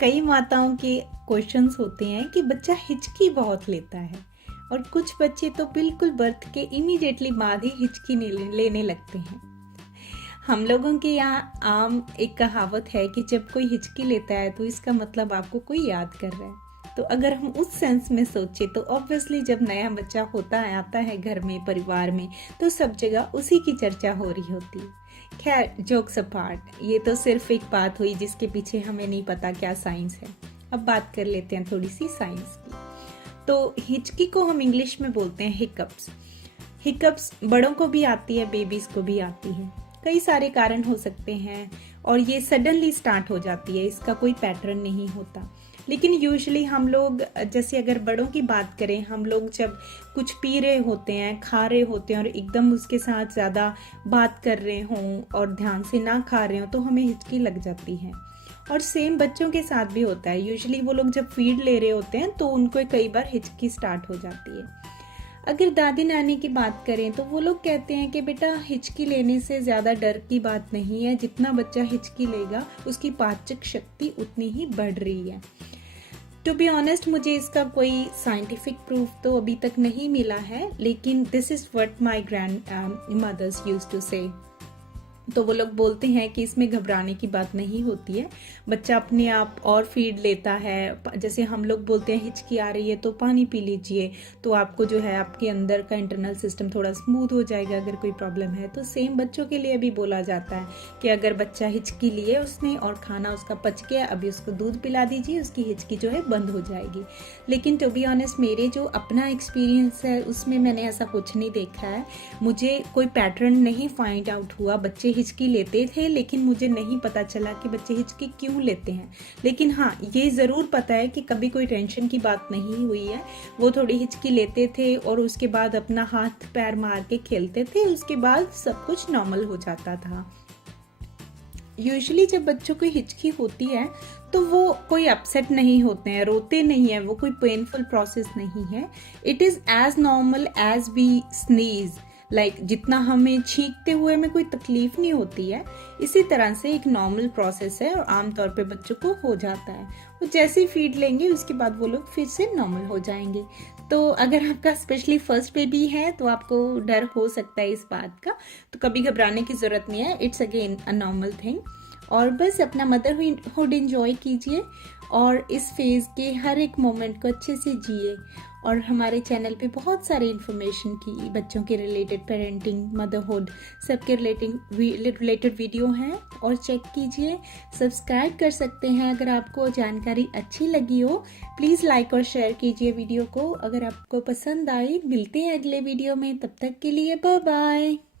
कई माताओं के क्वेश्चंस होते हैं कि बच्चा हिचकी बहुत लेता है और कुछ बच्चे तो बिल्कुल बर्थ के इमीडिएटली बाद ही हिचकी लेने लगते हैं। हम लोगों के यहाँ आम एक कहावत है कि जब कोई हिचकी लेता है तो इसका मतलब आपको कोई याद कर रहा है। तो अगर हम उस सेंस में सोचे तो ऑब्वियसली जब नया बच्चा होता है आता है घर में परिवार में तो सब जगह उसी की चर्चा हो रही होती है। खैर, जोक्स अपार्ट, ये तो सिर्फ एक बात हुई जिसके पीछे हमें नहीं पता क्या साइंस है। अब बात कर लेते हैं थोड़ी सी साइंस की। तो हिचकी को हम इंग्लिश में बोलते हैं हिकअप्स। हिकअप्स बड़ों को भी आती है, बेबीज को भी आती है। कई सारे कारण हो सकते हैं और ये सडनली स्टार्ट हो जाती है, इसका कोई पैटर्न नहीं होता। लेकिन यूजुअली हम लोग, जैसे अगर बड़ों की बात करें, हम लोग जब कुछ पी रहे होते हैं, खा रहे होते हैं और एकदम उसके साथ ज़्यादा बात कर रहे हों और ध्यान से ना खा रहे हों तो हमें हिचकी लग जाती है। और सेम बच्चों के साथ भी होता है। यूजुअली वो लोग जब फीड ले रहे होते हैं तो उनको कई बार हिचकी स्टार्ट हो जाती है। अगर दादी नानी की बात करें तो वो लोग कहते हैं कि बेटा हिचकी लेने से ज़्यादा डर की बात नहीं है, जितना बच्चा हिचकी लेगा उसकी पाचक शक्ति उतनी ही बढ़ रही है। टू बी ऑनेस्ट, मुझे इसका कोई साइंटिफिक प्रूफ तो अभी तक नहीं मिला है, लेकिन this is what my grandmothers used to say. तो वो लोग बोलते हैं कि इसमें घबराने की बात नहीं होती है, बच्चा अपने आप और फीड लेता है। जैसे हम लोग बोलते हैं हिचकी आ रही है तो पानी पी लीजिए, तो आपको जो है आपके अंदर का इंटरनल सिस्टम थोड़ा स्मूथ हो जाएगा अगर कोई प्रॉब्लम है। तो सेम बच्चों के लिए भी बोला जाता है कि अगर बच्चा हिचकी लिए उसने और खाना उसका पच गया, अभी उसको दूध पिला दीजिए, उसकी हिचकी जो है बंद हो जाएगी। लेकिन टू बी ऑनेस्ट, मेरे जो अपना एक्सपीरियंस है उसमें मैंने ऐसा कुछ नहीं देखा है। मुझे कोई पैटर्न नहीं फाइंड आउट हुआ। बच्चे हिचकी लेते थे लेकिन मुझे नहीं पता चला कि बच्चे हिचकी क्यों लेते हैं। लेकिन हाँ, ये ज़रूर पता है कि कभी कोई टेंशन की बात नहीं हुई है। वो थोड़ी हिचकी लेते थे और उसके बाद अपना हाथ पैर मार के खेलते थे, उसके बाद सब कुछ नॉर्मल हो जाता था। यूजुअली जब बच्चों को हिचकी होती है तो वो कोई अपसेट नहीं होते हैं, रोते नहीं है, वो कोई पेनफुल प्रोसेस नहीं है। It is as normal as we sneeze, like जितना हमें छींकते हुए में कोई तकलीफ नहीं होती है, इसी तरह से एक नॉर्मल प्रोसेस है और आमतौर पे बच्चों को हो जाता है। वो जैसे ही फीड लेंगे उसके बाद वो लोग फिर से नॉर्मल हो जाएंगे। तो अगर आपका स्पेशली फर्स्ट बेबी है तो आपको डर हो सकता है इस बात का, तो कभी घबराने की ज़रूरत नहीं है। It's again a normal thing. और बस अपना मदरहुड एंजॉय कीजिए और इस फेज़ के हर एक मोमेंट को अच्छे से जिए। और हमारे चैनल पे बहुत सारे इन्फॉर्मेशन की बच्चों के रिलेटेड, पेरेंटिंग, मदरहुड, सबके रिलेटेड वीडियो हैं और चेक कीजिए। सब्सक्राइब कर सकते हैं अगर आपको जानकारी अच्छी लगी हो। प्लीज़ लाइक और शेयर कीजिए वीडियो को अगर आपको पसंद आई। मिलते हैं अगले वीडियो में, तब तक के लिए बाय बाय।